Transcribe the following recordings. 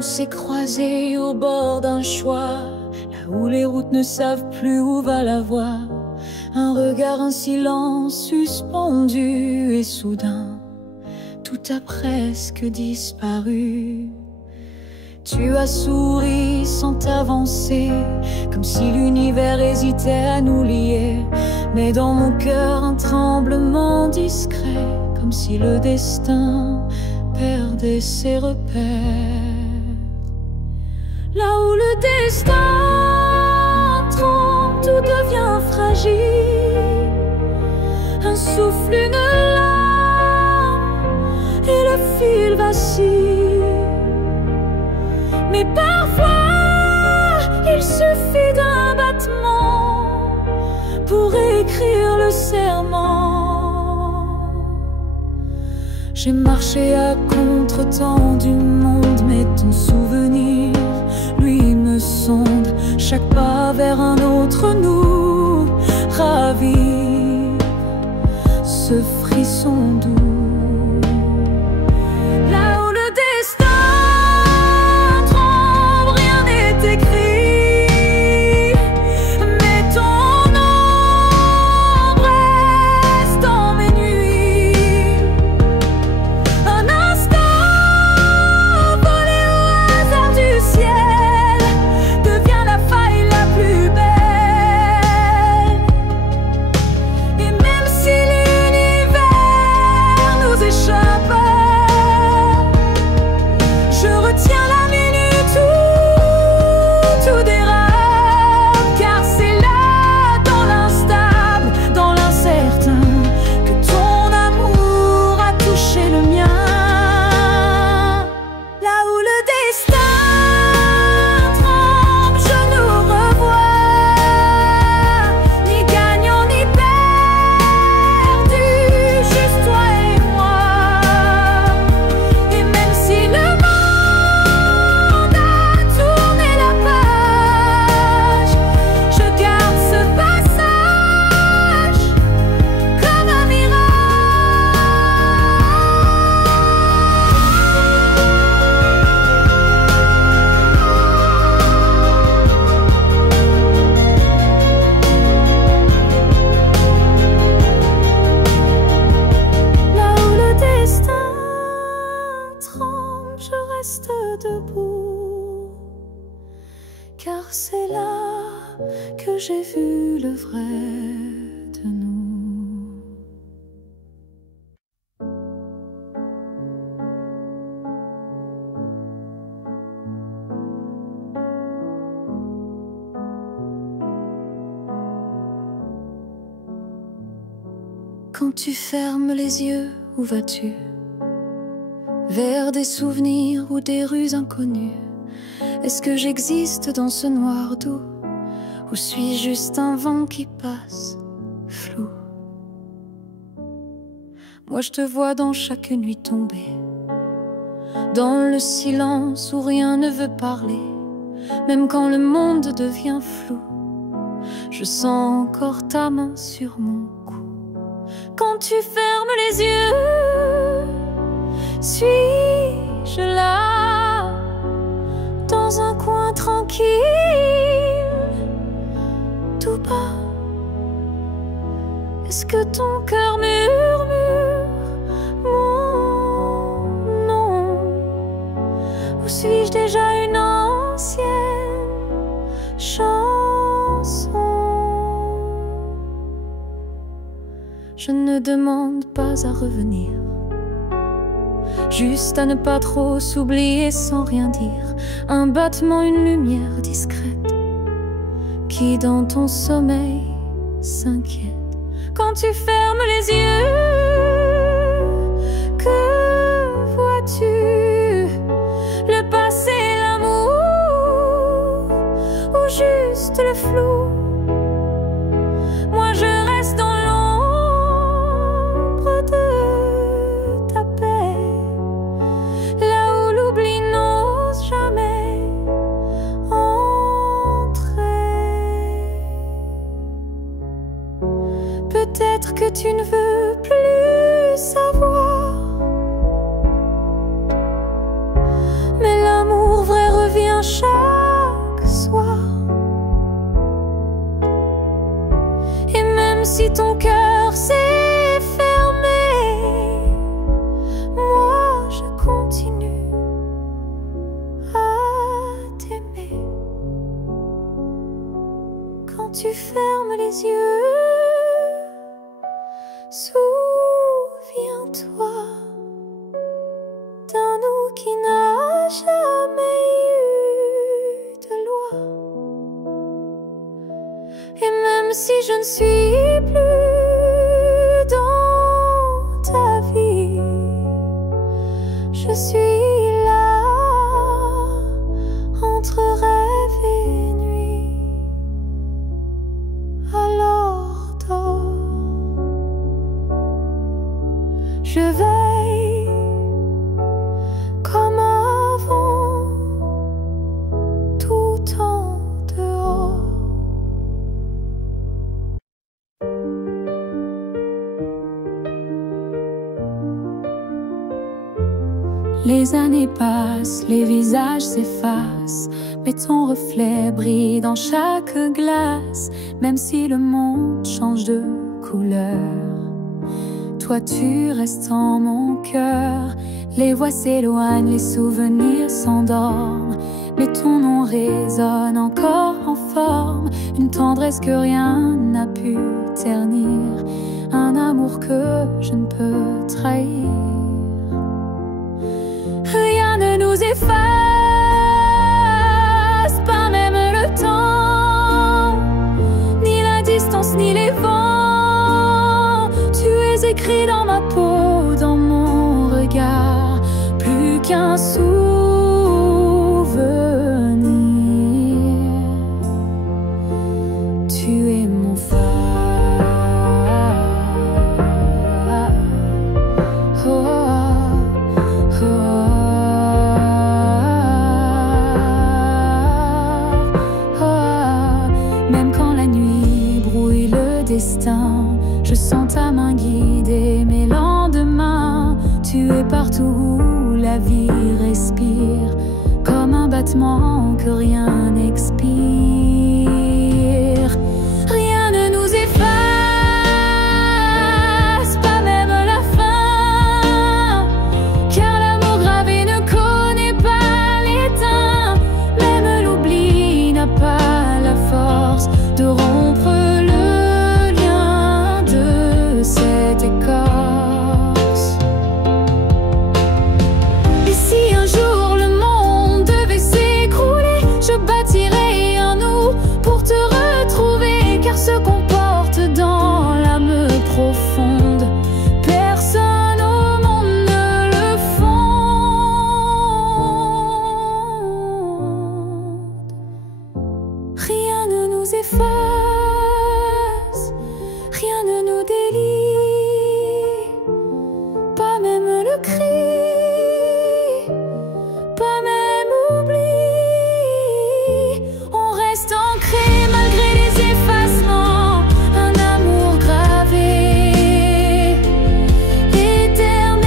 On s'est croisés au bord d'un choix, là où les routes ne savent plus où va la voie. Un regard, un silence suspendu, et soudain, tout a presque disparu. Tu as souri sans t'avancer, comme si l'univers hésitait à nous lier. Mais dans mon cœur, un tremblement discret, comme si le destin perdait ses repères. Là où le destin tremble, tout devient fragile. Un souffle, une larme, et le fil vacille. Mais parfois, il suffit d'un battement pour écrire le serment. J'ai marché à contre-temps du monde, mais ton souvenir, lui, me sonde. Chaque pas vers un autre nous ravive ce frisson doux. Debout, car c'est là que j'ai vu le vrai de nous. Quand tu fermes les yeux, où vas-tu? Vers des souvenirs ou des rues inconnues? Est-ce que j'existe dans ce noir doux, ou suis-je juste un vent qui passe, flou? Moi je te vois dans chaque nuit tombée, dans le silence où rien ne veut parler. Même quand le monde devient flou, je sens encore ta main sur mon cou. Quand tu fermes les yeux, suis-je là, dans un coin tranquille, tout bas? Est-ce que ton cœur murmure mon nom, ou suis-je déjà une ancienne chanson? Je ne demande pas à revenir, juste à ne pas trop s'oublier sans rien dire. Un battement, une lumière discrète qui dans ton sommeil s'inquiète. Quand tu fermes les yeux, que vois-tu? Le passé, l'amour, ou juste le flou? Moi je reste dans l'ombre de ta paix, là où l'oubli n'ose jamais entrer. Peut-être que tu ne veux plus savoir, mais l'amour vrai ton cœur s'est fermé, moi je continue à t'aimer. Quand tu fermes les yeux, souviens-toi d'un nous qui n'a jamais eu de loi. Et même si je ne suis plus dans ta vie, je suis là entre rêve et nuit. Alors dors, je veille comme avant, tout en dehors. Les années passent, les visages s'effacent, mais ton reflet brille dans chaque glace. Même si le monde change de couleur, toi tu restes en mon cœur. Les voix s'éloignent, les souvenirs s'endorment, mais ton nom résonne encore en forme. Une tendresse que rien n'a pu ternir, un amour que je ne peux trahir. Rien ne nous efface, pas même le temps, ni la distance, ni les vents. Tu es écrit dans ma peau, dans mon regard, plus qu'un souvenir. Tu es mon phare. Même quand la nuit brouille le destin, je sens ta main guider mes lendemains. Tu es partout où la vie respire, comme un battement que rien n'expire. Rien ne nous efface, pas même la fin, car l'amour gravé ne connaît pas l'étain. Même l'oubli n'a pas la force de rompre le lien de cette écorce. Et si un jour le monde devait s'écrouler, je bâtirai un nous pour te retrouver, car ce qu'on porte dans l'âme profonde, personne au monde ne le fonde. Rien ne nous efface, rien ne nous délie, pas même le cri, pas même oubli. On reste ancré malgré les effacements, un amour gravé éternellement.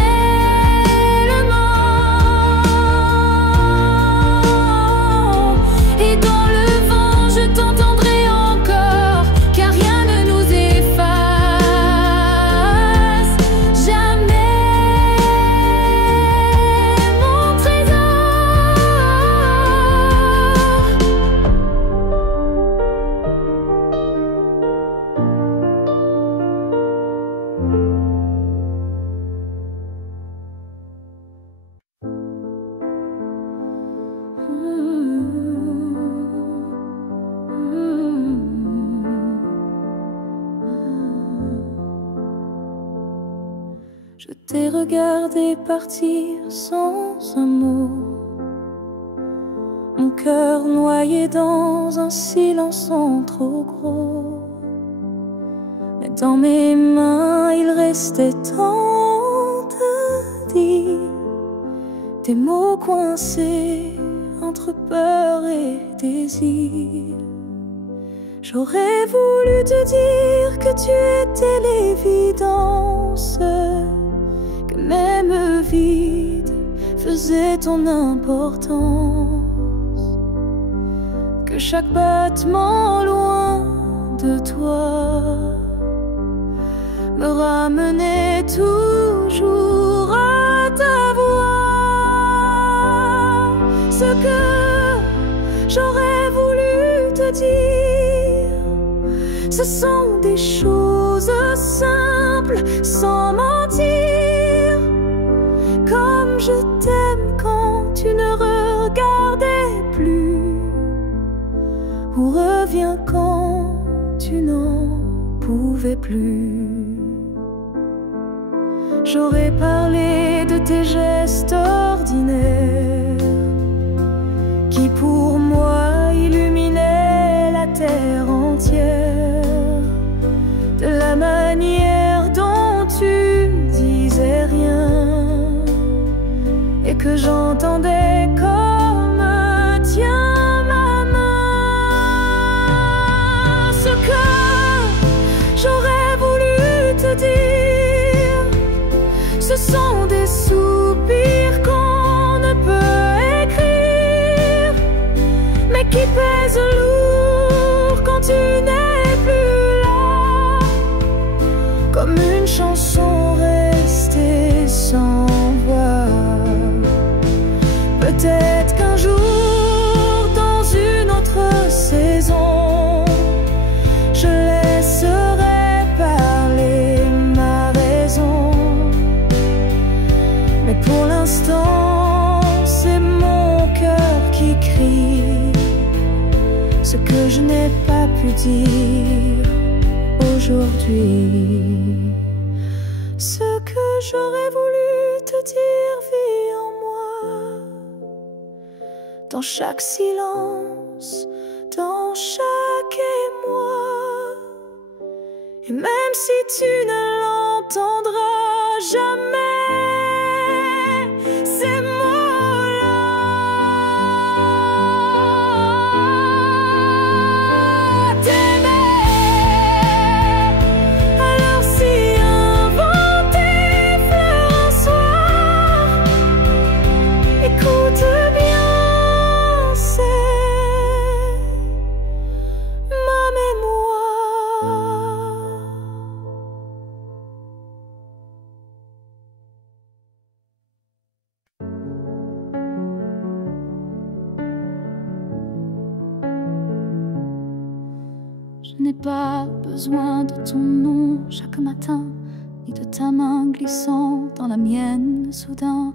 Et dans le vent je t'entendrai encore, car rien ne nous efface jamais, mon trésor. Je t'ai regardé partir sans un mot, mon cœur noyé dans un silence en trop gros. Mais dans mes mains il restait tant à dire, des mots coincés entre peur et désir. J'aurais voulu te dire que tu étais l'évidence, que même vide faisait ton importance, que chaque battement loin de toi me ramenait toujours à ta voix. Ce que j'aurais voulu te dire, ce sont des choses simples, sans mentir. Comme je t'aime quand tu ne regardais plus, ou reviens quand tu n'en pouvais plus. J'aurais parlé de tes gestes ordinaires qui pour moi illuminaient la terre entière, de la manière dont tu disais rien et que j'entendais comme tiens ma main. Ce que j'aurais voulu te dire, ce sont des soupirs qu'on ne peut écrire, mais qui pèsent lourd quand tu n'es plus là, comme une chanson restée sans voix. Peut-être qu'un jour, dans une autre saison, je laisserai parler ma raison. Mais pour l'instant, c'est mon cœur qui crie ce que je n'ai pas pu dire aujourd'hui. Ce que j'aurais voulu te dire vit en moi, dans chaque silence, dans chaque émoi. Et même si tu ne l'entendras jamais, ces mots-là, t'aimer. Alors si inventer fleur un soir, écoute bien, c'est ma mémoire. Je n'ai pas besoin de ton nom chaque matin, ni de ta main glissant dans la mienne soudain.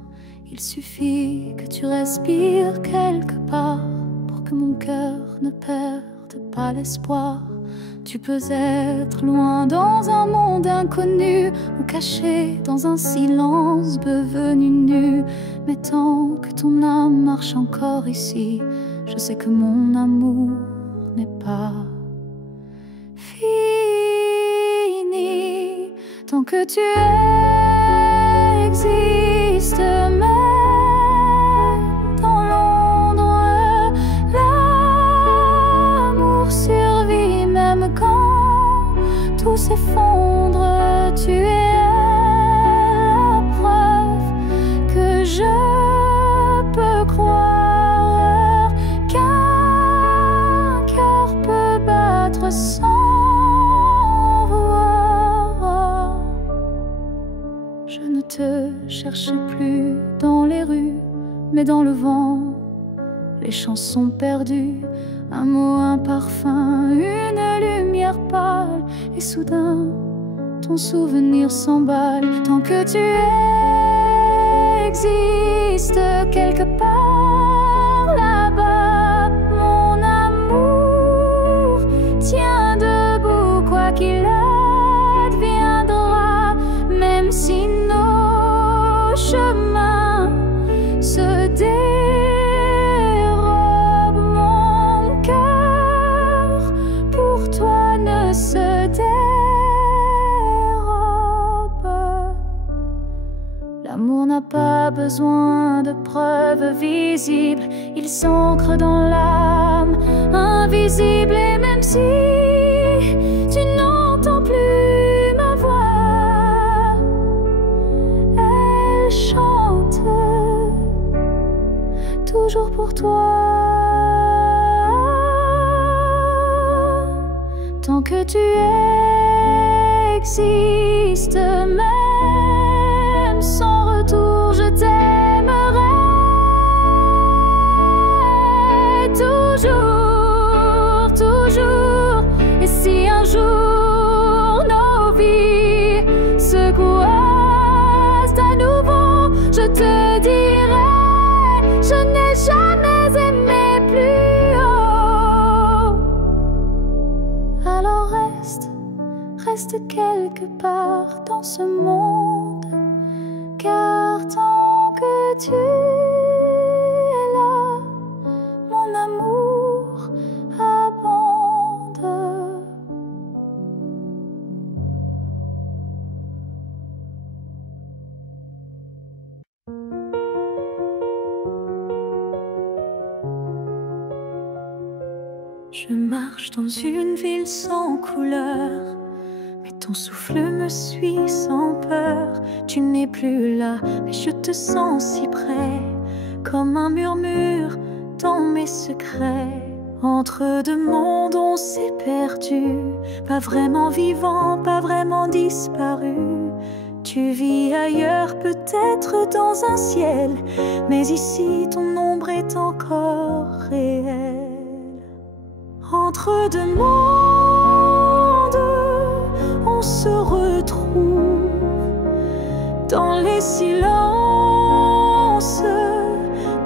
Il suffit que tu respires quelque part pour que mon cœur ne perde pas l'espoir. Tu peux être loin dans un monde inconnu, ou caché dans un silence devenu nu. Mais tant que ton âme marche encore ici, je sais que mon amour n'est pas fini. Tant que tu existes, même dans l'ombre, l'amour survit. Même quand tout s'effondre, tu es la preuve que je peux croire qu'un cœur peut battre sans voir. Je ne te cherche plus dans les rues, mais dans le vent, les chansons perdues. Un mot, un parfum, une lumière pâle, et soudain, ton souvenir s'emballe. Tant que tu existes quelque part là-bas, mon amour tient debout, quoi qu'il adviendra. Même si nos chemins se dérobent, mon cœur pour toi ne se dérobe. L'amour n'a pas besoin de preuves visibles, il s'ancre dans l'âme, invisible. Et même si tu n'entends plus ma voix, elle chante toujours pour toi. Tant que tu existe, même sans retour, je t'aimerai toujours, toujours. Et si un jour nos vies se croisent à nouveau, je te dirai, je n'ai jamais aimé plus haut. Alors reste quelque part dans ce monde, car tant que tu es là, mon amour abonde. Je marche dans une ville sans couleur, mais ton souffle me suit sans peur. Tu n'es plus là, mais je te sens si près, comme un murmure dans mes secrets. Entre deux mondes on s'est perdu, pas vraiment vivant, pas vraiment disparu. Tu vis ailleurs, peut-être dans un ciel, mais ici ton ombre est encore réelle. Entre deux mondes, on se retrouve dans les silences,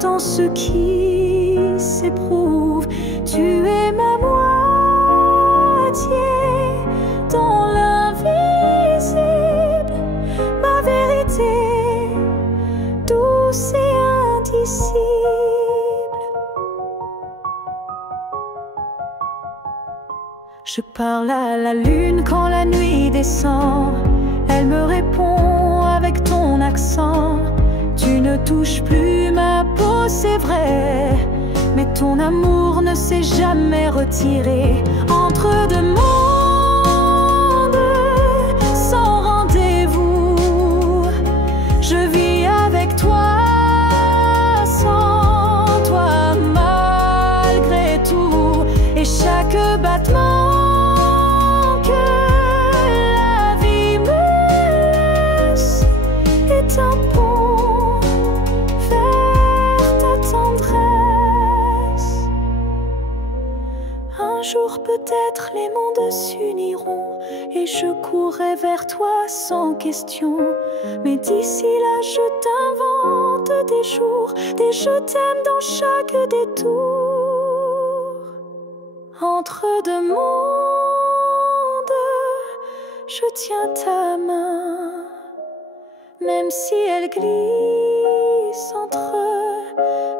dans ce qui s'éprouve. Tu es ma moitié dans l'invisible, ma vérité douce et indicible. Je parle à la lune quand la nuit descend, elle me répond avec ton accent. Tu ne touches plus ma peau, c'est vrai, mais ton amour ne s'est jamais retiré. Entre deux mondes, sans rendez-vous, je vis avec toi, sans toi, malgré tout. Et chaque battement un pont vers ta tendresse. Un jour peut-être les mondes s'uniront et je courrai vers toi sans question. Mais d'ici là je t'invente des jours, des je t'aime dans chaque détour. Entre deux mondes, je tiens ta main, même si elle glisse entre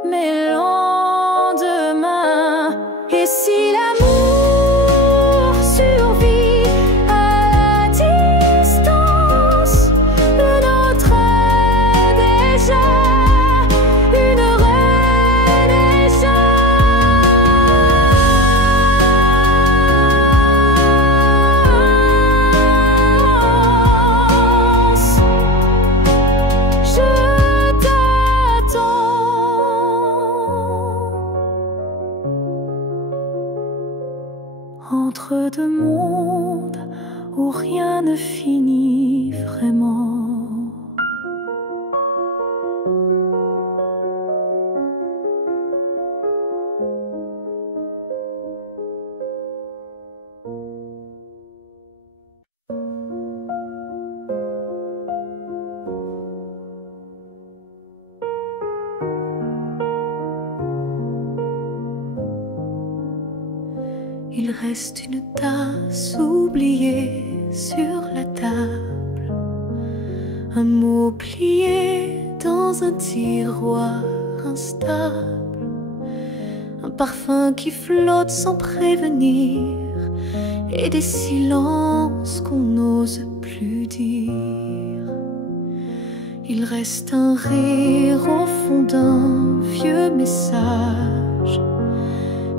mes lendemains. Et si l'amour survit à la distance, le nôtre est déjà une renaissance. Je t'attends. Entre deux mondes où rien ne finit vraiment. Il reste une tasse oubliée sur la table, un mot plié dans un tiroir instable, un parfum qui flotte sans prévenir et des silences qu'on n'ose plus dire. Il reste un rire au fond d'un vieux message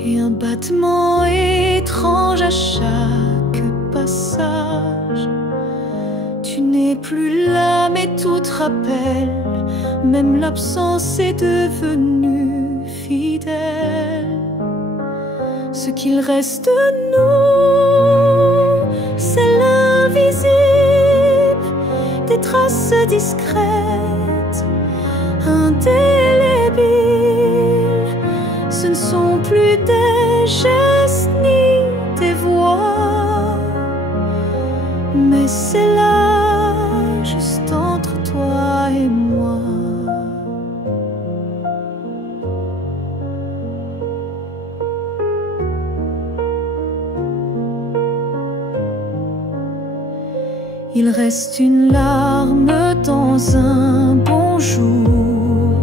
et un battement étrange à chaque passage. Tu n'es plus là mais tout te rappelle, même l'absence est devenue fidèle. Ce qu'il reste de nous, c'est l'invisible. traces discrètes, indélébiles. Ce ne sont plus des gestes ni des voix, mais c'est là, juste entre toi et moi. Il reste une larme dans un bonjour,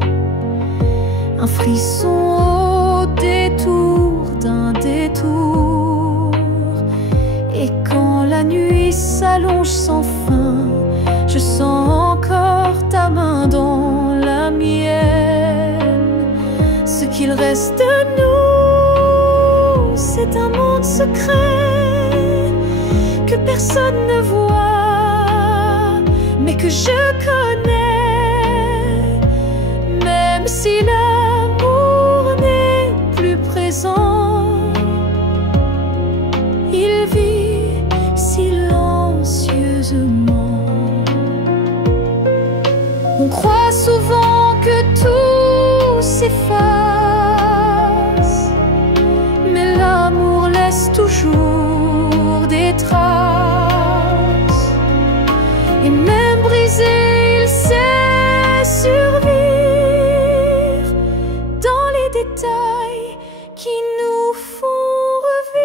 un frisson au détour d'un détour. Et quand la nuit s'allonge sans fin, je sens encore ta main dans la mienne. Ce qu'il reste de nous, c'est un monde secret que personne ne voit, mais que je connais. Même si l'amour n'est plus présent, il vit silencieusement. On croit souvent que tout s'efface, mais l'amour laisse toujours des traces. Et même brisé, il sait survivre dans les détails qui nous font revivre.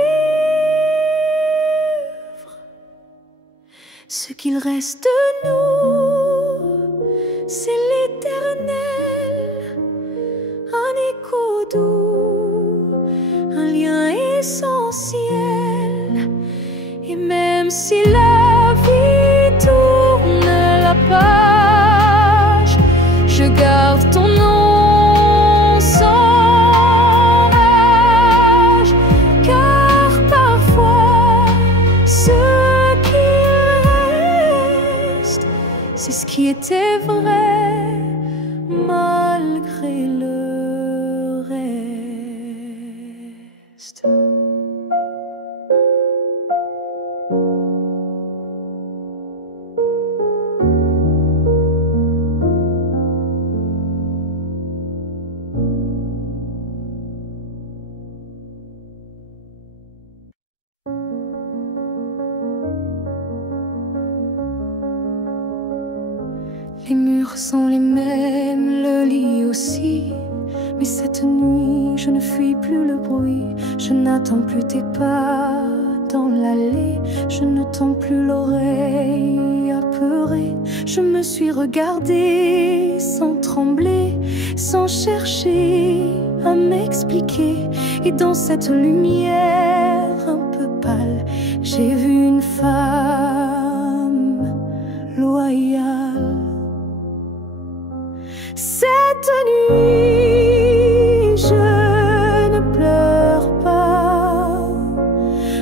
Ce qu'il reste de nous, c'est l'éternel, un écho doux, un lien essentiel. Et même si la vie tourne la page, je garde ton nom sans rage, car parfois ce qui reste, c'est ce qui était vrai malgré le reste. Les murs sont les mêmes, le lit aussi. Mais cette nuit, je ne fuis plus le bruit. Je n'attends plus tes pas dans l'allée. Je n'entends plus l'oreille apeurée. Je me suis regardée sans trembler, sans chercher à m'expliquer. Et dans cette lumière un peu pâle, j'ai vu une femme loyale. Cette nuit, je ne pleure pas.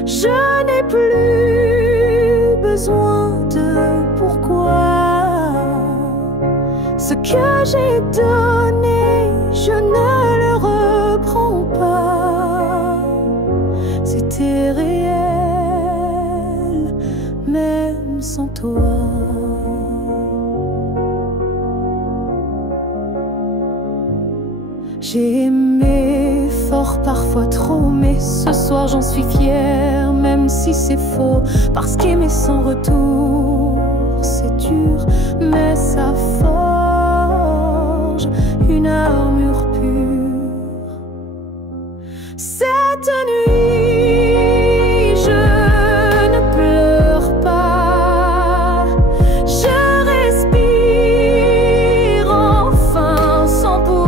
Je n'ai plus besoin de pourquoi. Ce que j'ai donné, je ne le reprends pas. C'était réel, même sans toi. J'ai aimé fort, parfois trop, mais ce soir j'en suis fière, même si c'est faux. Parce qu'aimer sans retour, c'est dur, mais ça forge une armure pure. Cette nuit, je ne pleure pas. Je respire enfin sans poids.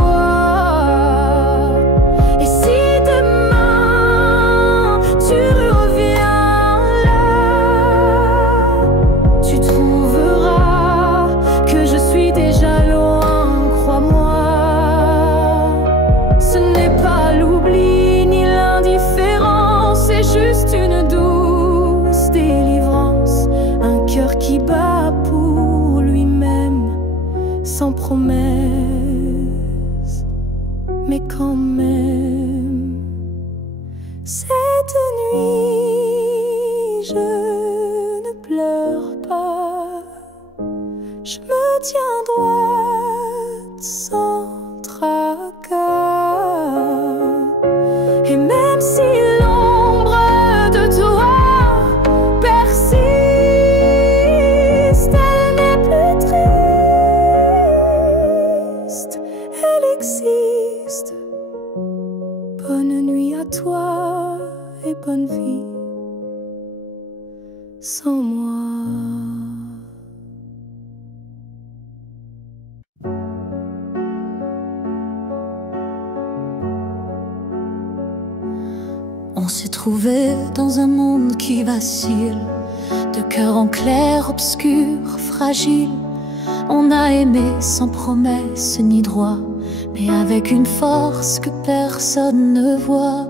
Sans promesse, mais quand même. Cette nuit, je ne pleure pas. je me tiens droite sans tracas. Et même si l'ombre de toi persiste, elle n'est plus triste, elle existe. Bonne nuit à toi et bonne vie sans moi. On s'est trouvé dans un monde qui vacille, de cœur en clair, obscur, fragile. On a aimé sans promesse ni droit, mais avec une force que personne ne voit.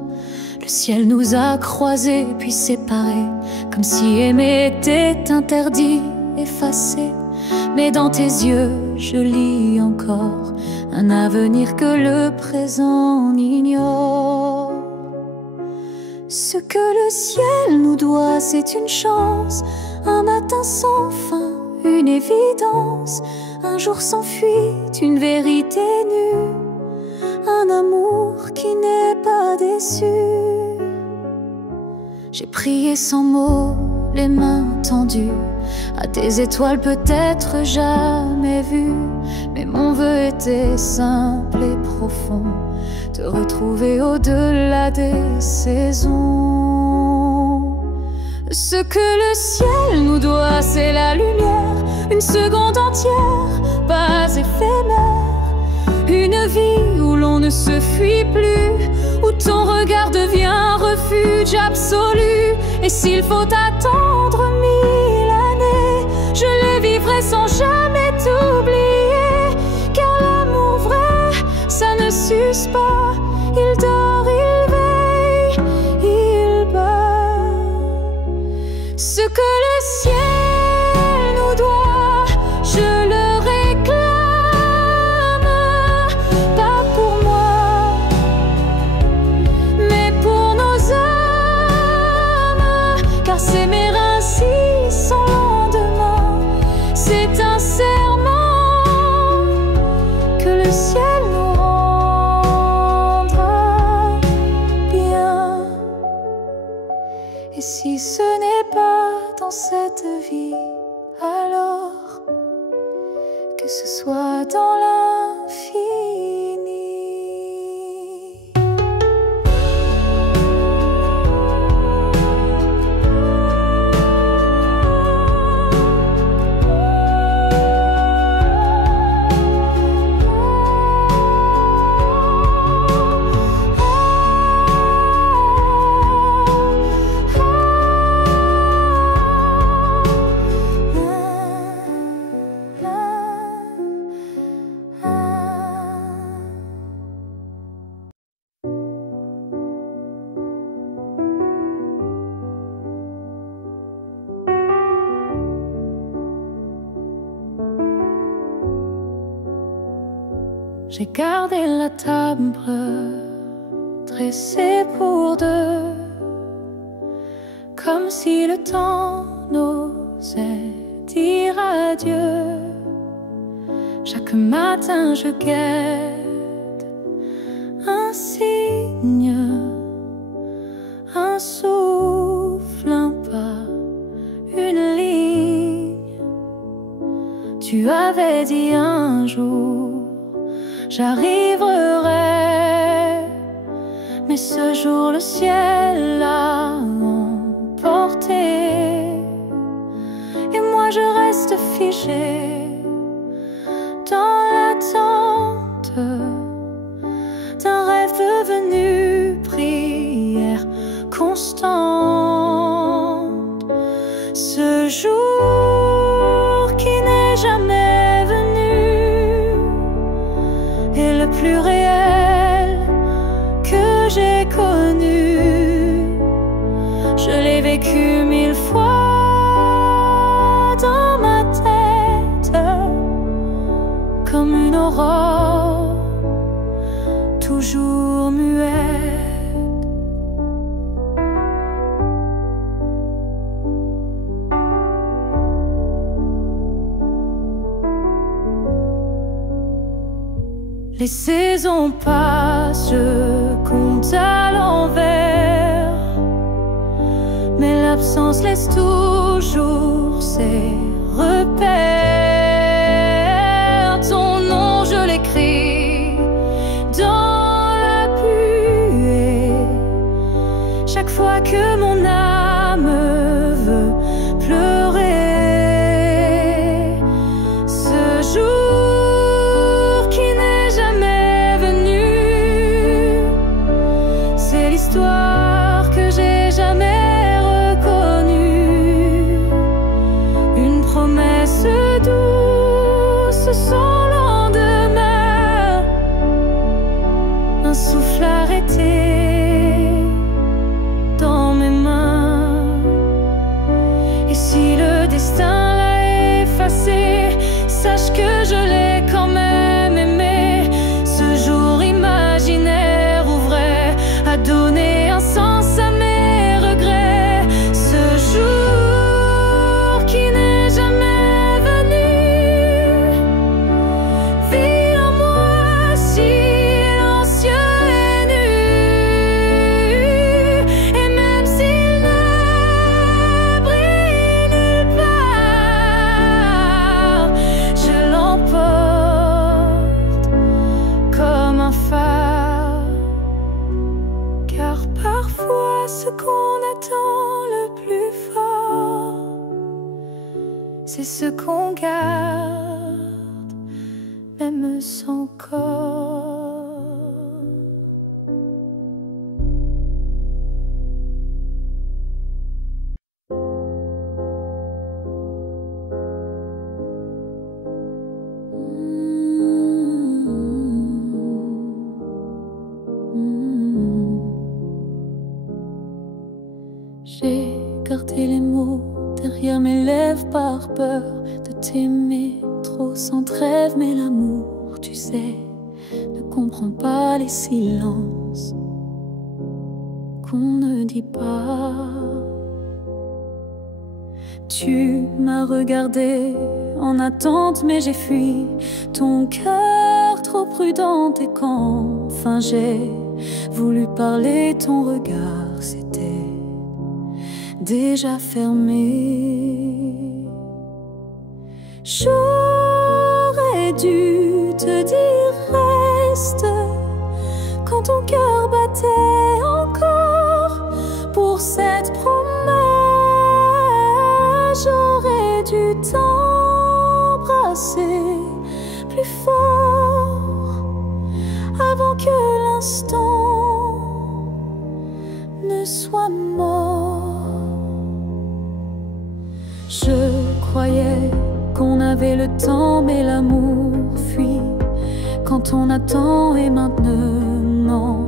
Le ciel nous a croisés puis séparés, comme si aimer était interdit, effacé. Mais dans tes yeux, je lis encore un avenir que le présent ignore. Ce que le ciel nous doit, c'est une chance, un matin sans fin, une évidence, un jour sans fuite, une vérité nue, un amour qui n'est pas déçu. J'ai prié sans mots, les mains tendues à tes étoiles peut-être jamais vues, mais mon vœu était simple et profond, te retrouver au-delà des saisons. Ce que le ciel nous doit, c'est la lumière, une seconde entière, pas éphémère, une vie où l'on ne se fuit plus, où ton regard devient un refuge absolu. Et s'il faut attendre 1000 années, je les vivrai sans jamais t'oublier, car l'amour vrai, ça ne s'use pas. Il dort, il veille, il bat. Ce que le ciel nous doit, je le réclame, pas pour moi, mais pour nos âmes. Car s'aimer ainsi sans lendemain, c'est un serment que le ciel nous rendra bien. Et si ce n'est pas dans cette vie, alors que ce soit dans l'infini. J'ai gardé la table dressée pour deux, comme si le temps n'osait dire adieu. Chaque matin je guette un signe, un souffle, un pas, une ligne. Tu avais dit un jour j'arriverai, mais ce jour le ciel l'a emporté, et moi je reste figée dans l'attente d'un rêve devenu prière constante. Ce jour qui n'est jamais venu est le plus réel que j'ai connu. Je l'ai vécu 1000 fois dans ma tête, comme une aurore toujours muette. Les saisons passent, je compte à l'envers, mais l'absence laisse toujours ses repères. Ton nom, je l'écris dans la buée. Chaque fois que mon âme veut pleurer, ce jour qui n'est jamais venu, c'est l'histoire que j'ai jamais reconnue. Une promesse douce sans lendemain, un souffle arrêté dans mes mains. Et si le destin l'a effacé, sache que je l'ai quand même aimé. Ce jour imaginaire ou vrai a donné un sens à mes regrets. Ce jour qui n'est jamais venu, vis en moi silencieux et nu. Et même s'il ne brille nulle part, je l'emporte comme un phare. Car parfois ce qu'on attend le plus fort, c'est ce qu'on garde, même sans corps. J'ai gardé les mots derrière mes lèvres par peur de t'aimer trop sans trêve. Mais l'amour, tu sais, ne comprend pas les silences qu'on ne dit pas. Tu m'as regardé en attente, mais j'ai fui, ton cœur trop prudent. Et quand enfin j'ai voulu parler, ton regard s'était déjà fermé. J'aurais dû te dire reste quand ton cœur battait encore pour cette promesse. J'aurais dû t'embrasser plus fort avant que l'instant ne soit mort. Je croyais qu'on avait le temps, mais l'amour fuit quand on attend. Et maintenant,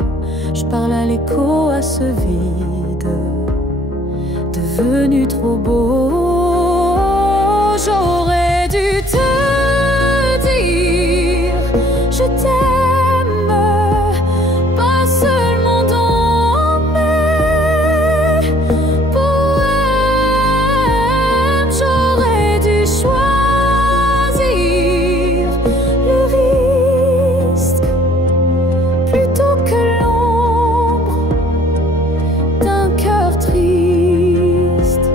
je parle à l'écho, à ce vide devenu trop beau. J'aurais dû te dire je t'aime, pas seulement dans mes poèmes. J'aurais dû choisir le risque plutôt que l'ombre d'un cœur triste.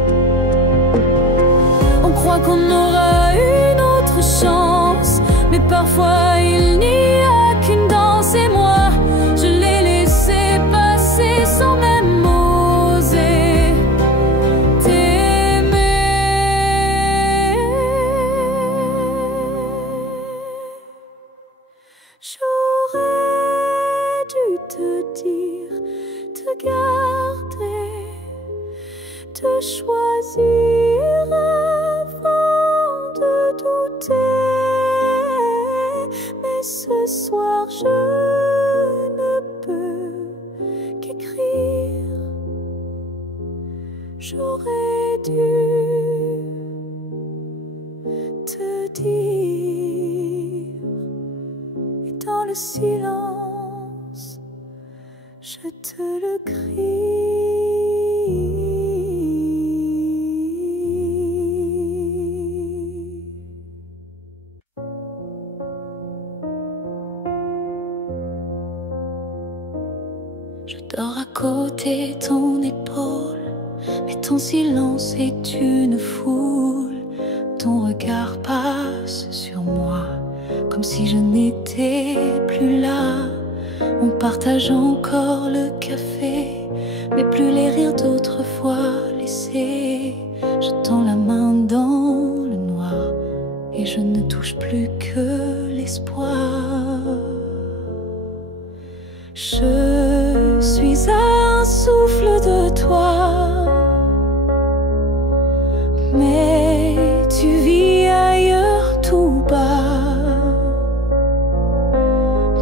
On croit qu'on aura une autre chance, mais parfois il n'y a qu'une danse. Et moi, je l'ai laissé passer sans même oser t'aimer. J'aurais dû te dire, te garder, te choisir avant de douter. Mais ce soir je ne peux qu'écrire. J'aurais dû te dire, et dans le silence je te le crie. Je dors à côté de ton épaule, mais ton silence est une foule. Ton regard passe sur moi, comme si je n'étais plus là. On partage encore le café, mais plus les rires d'autrefois laissés. Je tends la main dans le noir et je ne touche plus que l'espoir. Je suis un souffle de toi, mais tu vis ailleurs tout bas.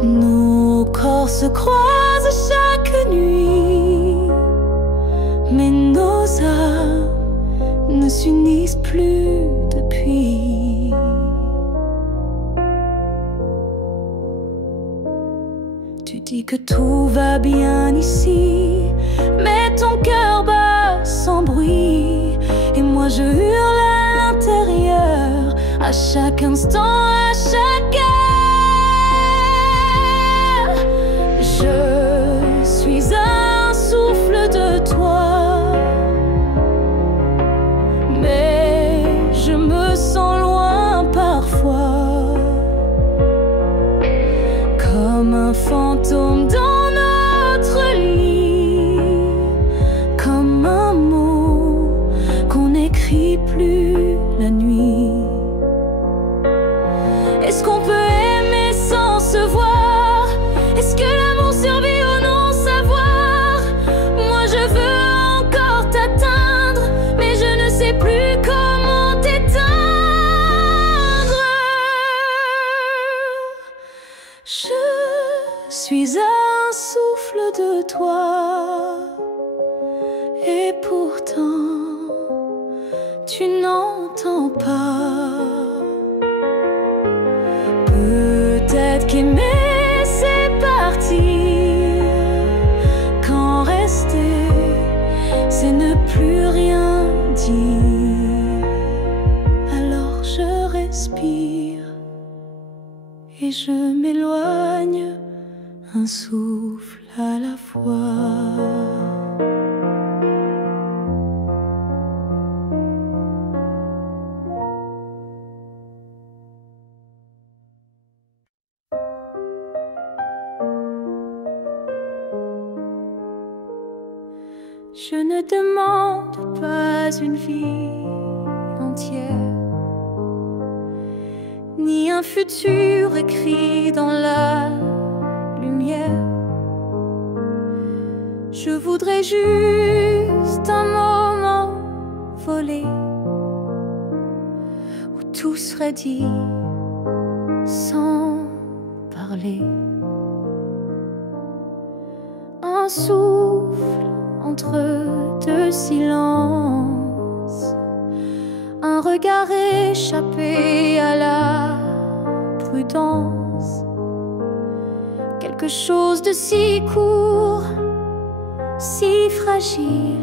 Nos corps se croisent chaque nuit, mais nos âmes ne s'unissent plus depuis. Tu dis que tout va bien ici, mais ton cœur bat sans bruit. Et moi je hurle à l'intérieur, à chaque instant, à chaque heure. Je suis un souffle de toi, mais je me sens loin parfois, comme un fantôme dans notre lit, comme un mot qu'on n'écrit plus la nuit. Est-ce qu'on peut aimer sans se voir? Est-ce que l'amour survit au non-savoir? Moi je veux encore t'atteindre, mais je ne sais plus comment t'éteindre. Je suis un souffle de toi, et pourtant tu n'entends pas. Peut-être qu'aimer c'est partir, quand rester c'est ne plus rien dire. Alors je respire et je m'éloigne, un souffle à la fois. Je ne demande pas une vie entière, ni un futur écrit dans la lumière. Je voudrais juste un moment volé, où tout serait dit sans parler. Un souffle entre deux silences, un regard échappé à la prudence. Quelque chose de si court, si fragile,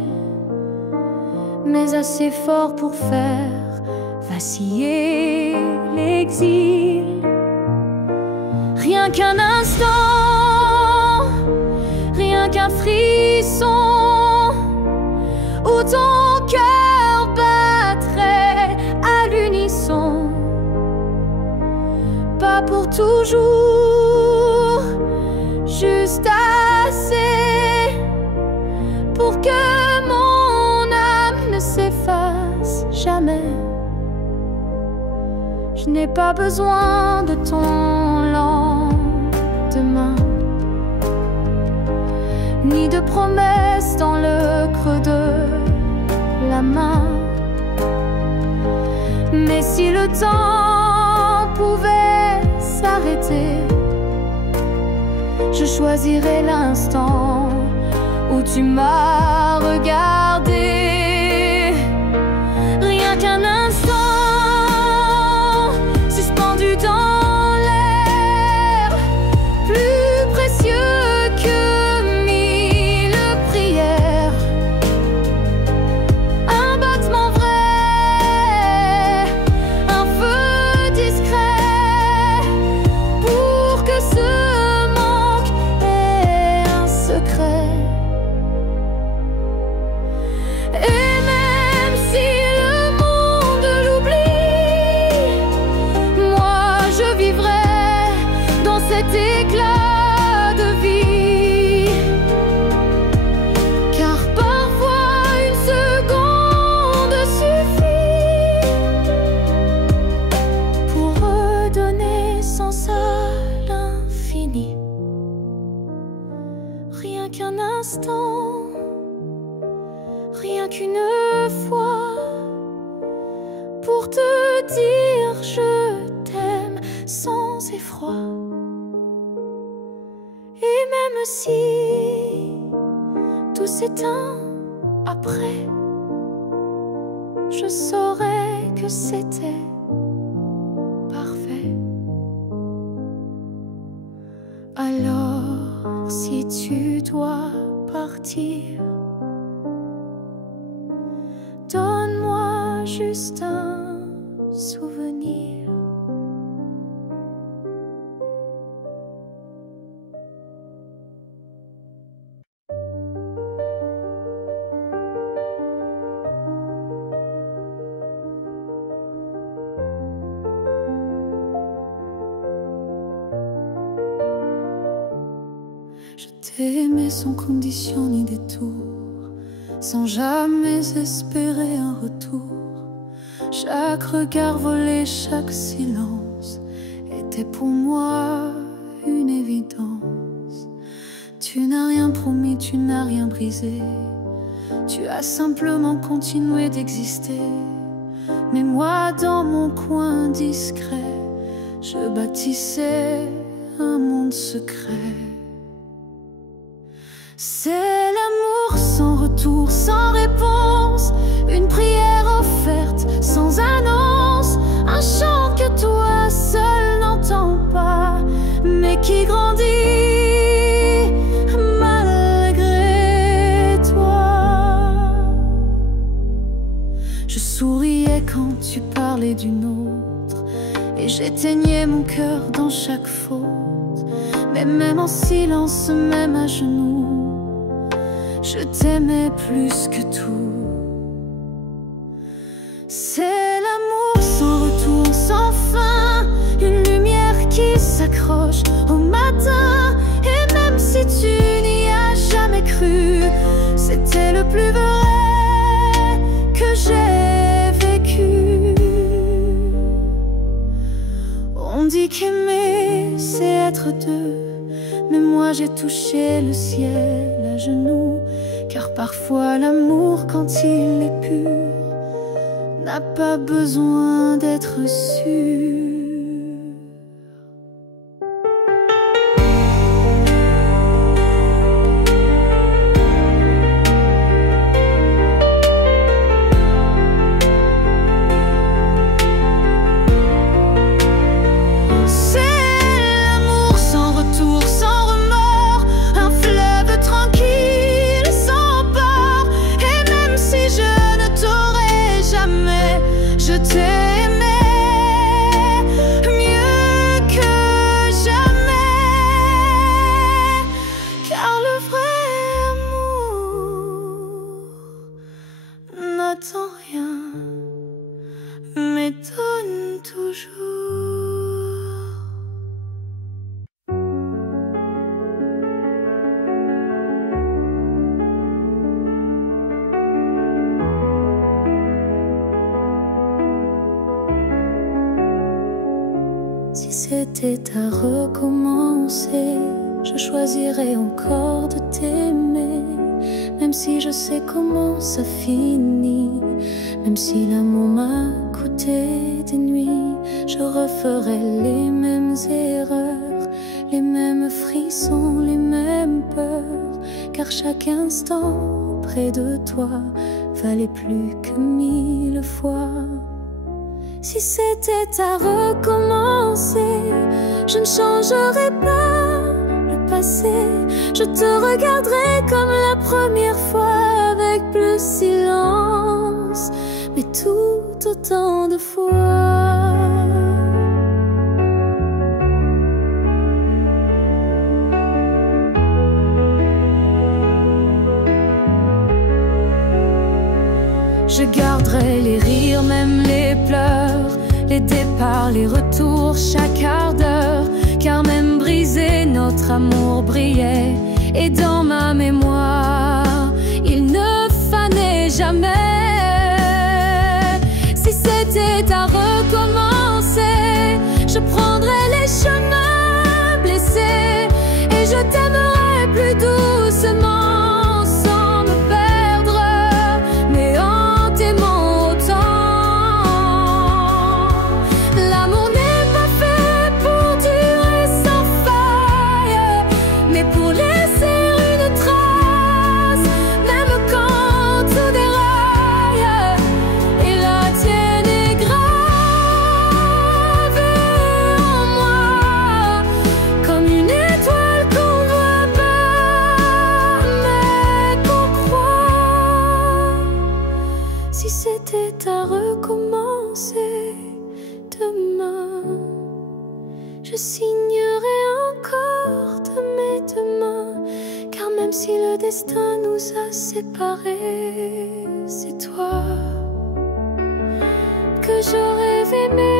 mais assez fort pour faire vaciller l'exil. Rien qu'un instant, rien qu'un frisson, où ton cœur battrait à l'unisson. Pas pour toujours, juste assez pour que mon âme ne s'efface jamais. Je n'ai pas besoin de ton lendemain, ni de promesses dans le creux de la main. Mais si le temps pouvait s'arrêter, je choisirais l'instant où tu m'as regardé. Rien qu'un instant, suspendu dans l'air, plus précieux que mille prières. Un battement vrai, un feu discret, pour que ce manque ait un secret. éclat de vie. Car parfois une seconde suffit pour redonner sens à l'infini. Rien qu'un instant, rien qu'une fois, pour te dire je t'aime sans effroi. Et même si tout s'éteint après, je saurais que c'était parfait. Alors si tu dois partir, donne-moi juste un souvenir. Je t'ai aimé sans condition ni détour, sans jamais espérer un retour. Chaque regard volé, chaque silence était pour moi une évidence. Tu n'as rien promis, tu n'as rien brisé, tu as simplement continué d'exister. Mais moi, dans mon coin discret, je bâtissais un monde secret. C'est l'amour sans retour, sans réponse, une prière offerte sans annonce, un chant que toi seul n'entends pas, mais qui grandit malgré toi. Je souriais quand tu parlais d'une autre, et j'éteignais mon cœur dans chaque faute. Mais même en silence, même à genoux, je t'aimais plus que tout. C'est l'amour sans retour, sans fin, une lumière qui s'accroche au matin. Et même si tu n'y as jamais cru, c'était le plus vrai que j'ai vécu. On dit qu'aimer, c'est être deux, mais moi j'ai touché le ciel à genoux. Car parfois l'amour, quand il est pur, n'a pas besoin d'être sûr. Je t'ai aimé mieux que jamais, car le vrai amour n'attend rien, mais donne toujours. Si c'était à recommencer, je choisirais encore de t'aimer. Même si je sais comment ça finit, même si l'amour m'a coûté des nuits, je referais les mêmes erreurs, les mêmes frissons, les mêmes peurs. Car chaque instant près de toi valait plus que 1000 fois. Si c'était à recommencer, je ne changerais pas le passé. Je te regarderais comme la première fois, avec plus silence, mais tout autant de fois. Je garderai les rires, même les pleurs, les départs, les retours, chaque quart d'heure. Car même brisé, notre amour brillait, et dans ma mémoire, il ne fanait jamais. Si c'était à recommencer, je prendrais les chemins blessés, et je t'aimerais plus doucement, sans me perdre, mais en t'aimant autant. L'amour n'est pas fait pour durer sans faille, mais pour laisser une trace, même quand tout déraille. Et la tienne est gravée en moi, comme une étoile qu'on voit pas, mais qu'on croit. Si c'était à recommencer demain, je signerais encore de mes deux mains, car même si le destin nous a séparés, c'est toi que j'aurais aimé.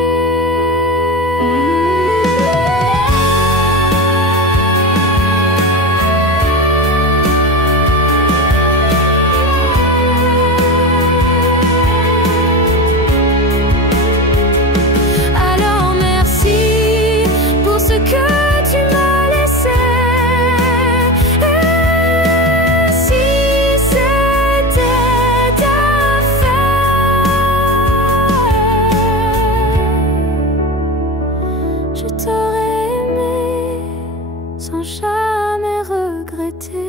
Alors merci pour ce que tu m'as laissé. Et si c'était à faire, je t'aurais aimé sans jamais regretter.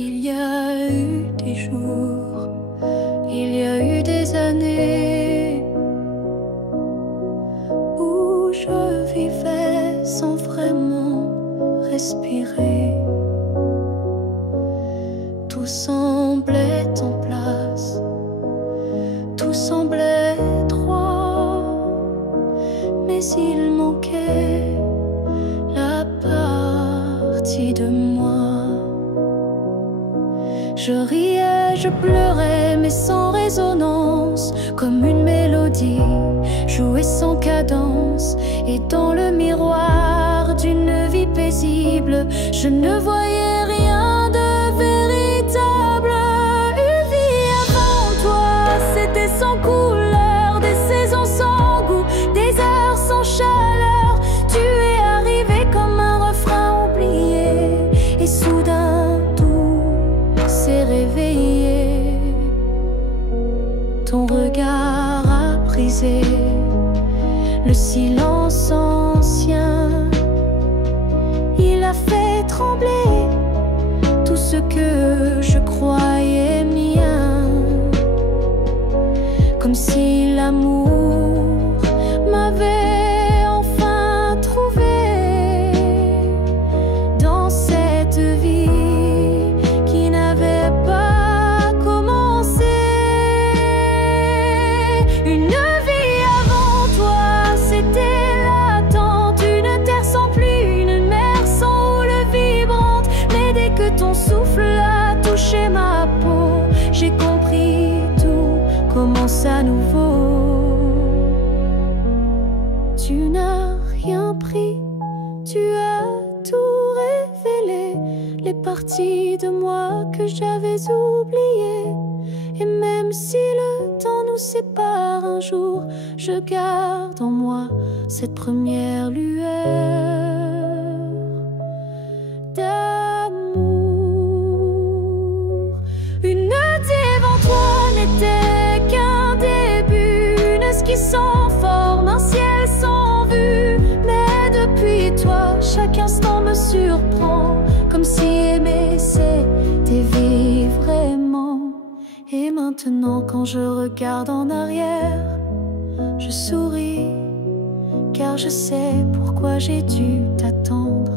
Il y a eu des jours, il y a eu des années où je vivais sans vraiment respirer. Tout semblait en place, tout semblait droit, mais il manquait la partie de moi. Je riais, je pleurais, mais sans résonance, comme une mélodie jouée sans cadence. Et dans le miroir d'une vie paisible, je ne voyais rien de véritable. Une vie avant toi, c'était sans couleur, des saisons sans goût, des heures sans chaleur. Tu es arrivé comme un refrain oublié, et soudain s'est réveillé. Ton regard a brisé le silence ancien. Il a fait trembler tout ce que je croyais mien, comme si l'amour m'avait enfin trouvé dans cette vie qui n'avait pas commencé. Une vie avant toi, c'était l'attente, une terre sans pluie, une mer sans houle vibrante. Mais dès que ton souffle a touché ma peau, j'ai compris tout commence à nouveau. Tu n'as rien pris, tu as tout révélé, les parties de moi que j'avais oubliées. Et même si le temps nous sépare un jour, je garde en moi cette première lueur d'amour. Une nuit devant toi n'était qu'un début, une esquisse sans forme, un ciel sans vue. Mais depuis toi, chaque instant me surprend, comme si aimer c'était vivre vraiment. Et maintenant quand je regarde en arrière, je souris, car je sais pourquoi j'ai dû t'attendre.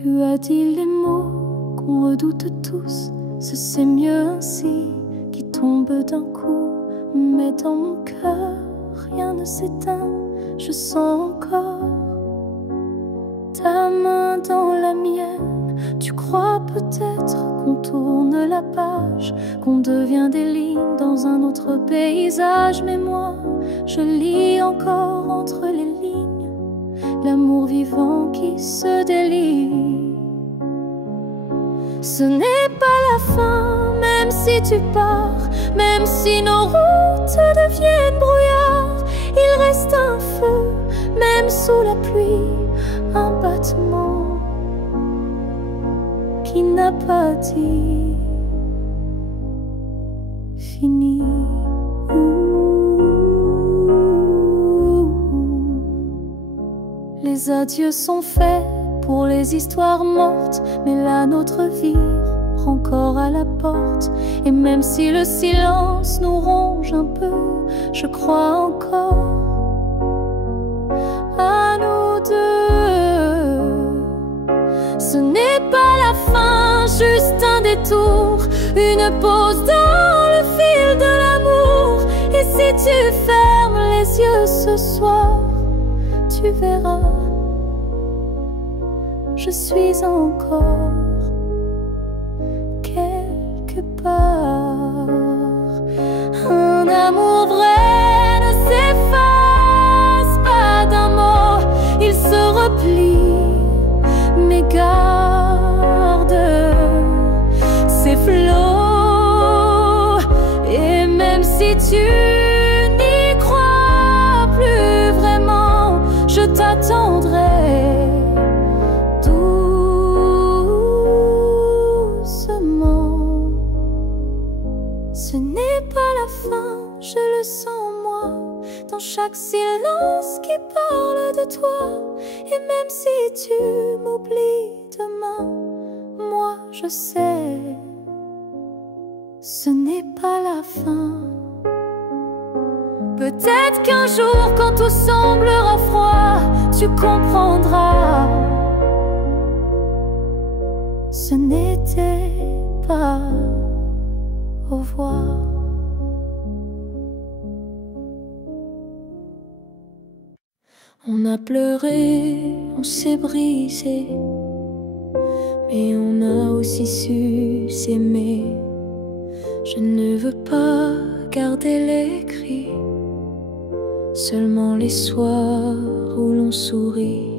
Tu as dit les mots qu'on redoute tous, c'est mieux ainsi, qui tombe d'un coup. Mais dans mon cœur, rien ne s'éteint, je sens encore ta main dans la mienne. Tu crois peut-être qu'on tourne la page, qu'on devient des lignes dans un autre paysage. Mais moi, je lis encore entre les lignes l'amour vivant qui se délie. Ce n'est pas la fin, même si tu pars, même si nos routes deviennent brouillard. Il reste un feu, même sous la pluie, un battement qui n'a pas dit fini. Les adieux sont faits pour les histoires mortes, mais la nôtre vie prend corps à la porte. Et même si le silence nous ronge un peu, je crois encore à nous deux. Ce n'est pas la fin, juste un détour, une pause dans le fil de l'amour. Et si tu fermes les yeux ce soir, tu verras, je suis encore quelque part. Un amour vrai ne s'efface pas d'un mot, il se replie, mais garde ses flots. Et même si tu n'y crois plus vraiment, je t'attendrai doucement. Ce n'est pas la fin, je le sens moi, dans chaque silence qui parle de toi. Et même si tu m'oublies demain, moi je sais, ce n'est pas la fin. Peut-être qu'un jour, quand tout semblera froid, tu comprendras, ce n'était pas au revoir. On a pleuré, on s'est brisé, mais on a aussi su s'aimer. Je ne veux pas garder les cris, seulement les soirs où l'on sourit.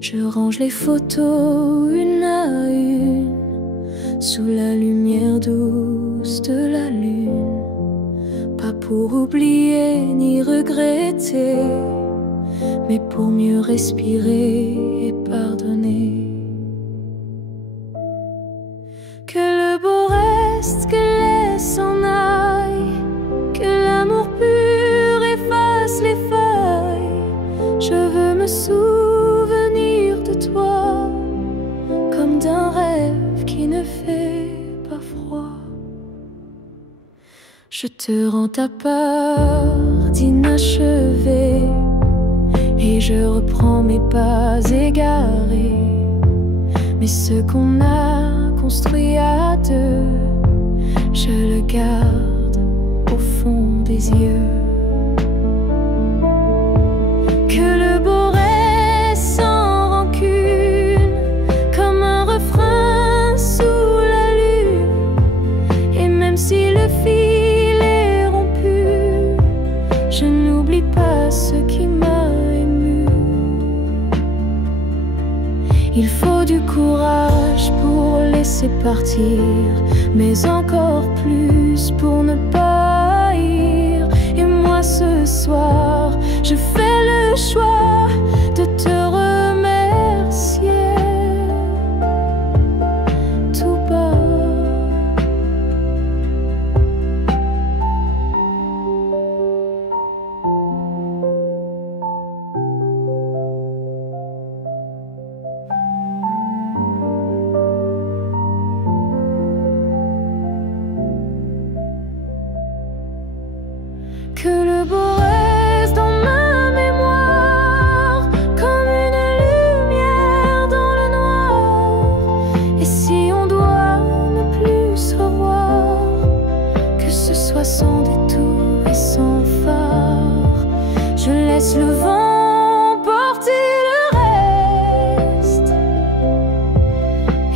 Je range les photos une à une, sous la lumière douce de la lune. Pas pour oublier ni regretter, mais pour mieux respirer et pardonner. Que le beau reste, que les s'en aille, que l'amour pur efface les feuilles. Je veux me souvenir de toi, comme d'un rêve qui ne fait pas froid. Je te rends ta part d'inachevé, et je reprends mes pas égarés. Mais ce qu'on a construit à deux, je le garde au fond des yeux. Que le beau reste sans rancune, comme un refrain sous la lune. Et même si le fil est rompu, je n'oublie pas ce qui m'a ému. Il faut du courage pour laisser partir, mais encore plus pour ne pas haïr. Et moi ce soir, je fais le choix de te remercier tout bas. Que le beau reste dans ma mémoire,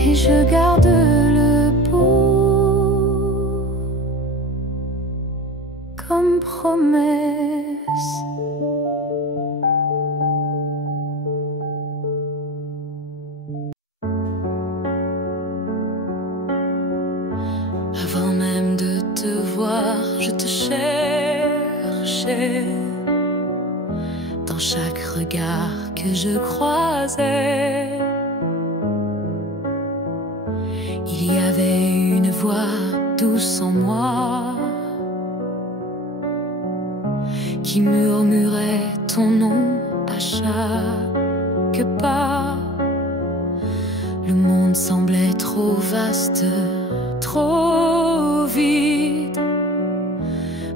et je garde le bout comme promesse. Avant même de te voir, je te cherchais. Dans chaque regard que je croisais, il y avait une voix douce en moi qui murmurait ton nom à chaque pas. Le monde semblait trop vaste, trop vide,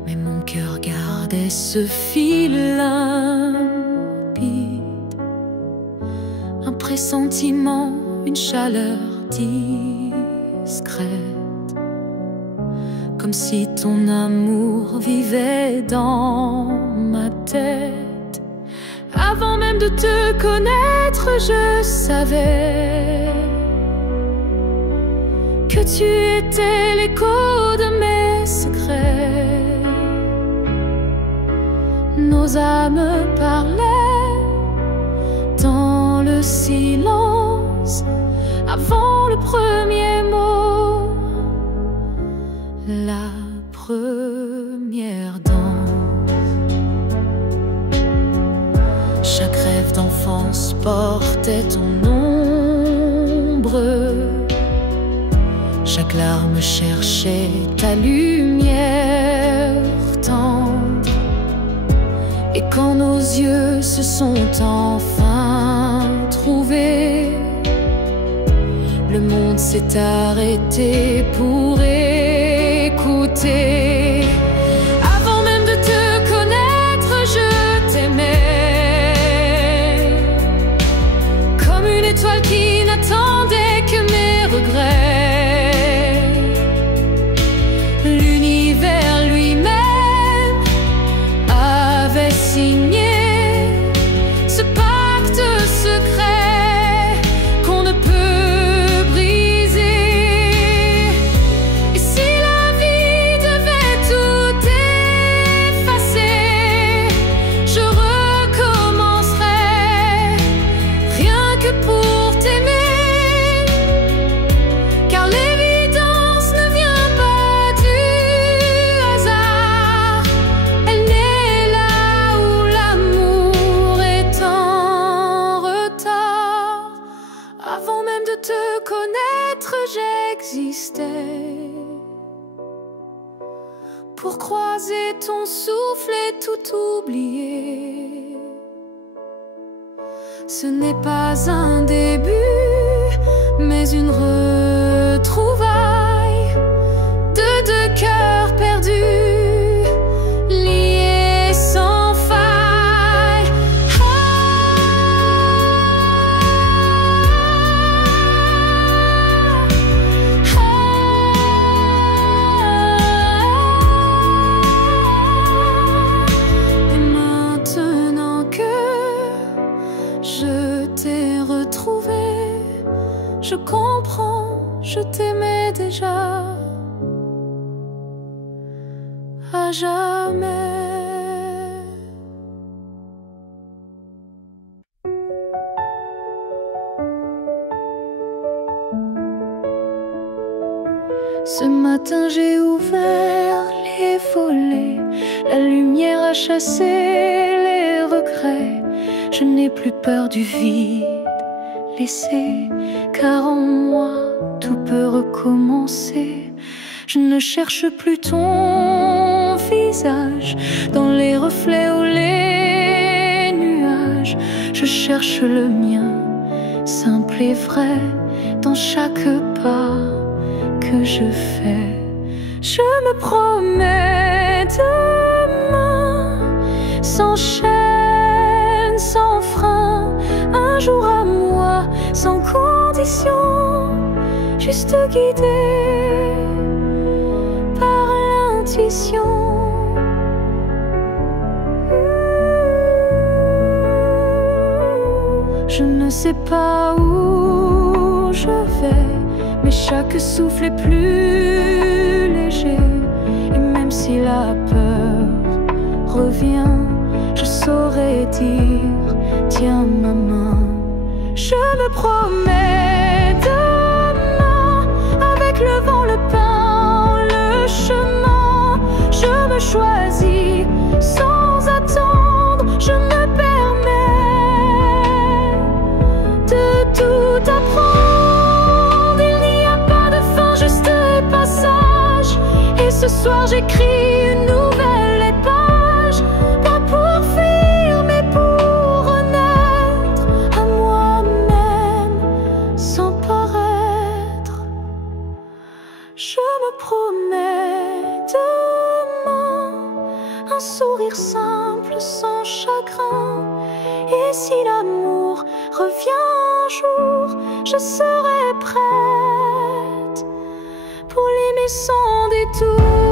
mais mon cœur gardait ce fil limpide. Un pressentiment, une chaleur discrète, comme si ton amour vivait dans ma tête. Avant même de te connaître, je savais que tu étais l'écho de mes secrets. Nos âmes parlaient dans le silence avant le premier mot, la première danse. Chaque rêve d'enfance portait ton ombre, chaque larme cherchait ta lumière tendre. Et quand nos yeux se sont enfin trouvés, le monde s'est arrêté pour écouter. Avant même de te connaître, je t'aimais comme une étoile qui n'attendait que mes regrets. L'univers lui-même avait signé ce pacte secret qu'on ne peut briser. Et si la vie devait tout effacer, je recommencerais rien que pour t'aimer, car l'évidence ne vient pas du hasard. Elle naît là où l'amour est en retard. Avant même de te connaître, j'existais pour croiser ton souffle et tout oublier. Ce n'est pas un début, mais une retrouvaille de deux cœurs perdus, liés sans faille. Et maintenant que je t'ai retrouvé, je comprends, je t'aimais déjà à jamais. Ce matin j'ai ouvert les volets, la lumière a chassé les regrets. Je n'ai plus peur du vide laissé, car en moi tout peut recommencer. Je ne cherche plus ton visage dans les reflets ou les nuages. Je cherche le mien, simple et vrai, dans chaque pas que je fais. Je me promets demain, sans chaîne, sans frein, un jour à moi, sans condition, juste guidé par l'intuition. Je ne sais pas où je vais, mais chaque souffle est plus léger. Et même si la peur revient, je saurais dire, tiens ma main. Je me promets demain, avec le vent, le pain, le chemin. Je me choisis sans attendre, je me permets de tout apprendre. Il n'y a pas de fin, juste passage. Et ce soir j'écris une nouvelle page, pas pour fuir mais pour renaître à moi-même sans paraître. Je me promets demain un sourire simple sans chagrin. Et si l'amour revient un jour, je serai prête pour l'aimer sans détour.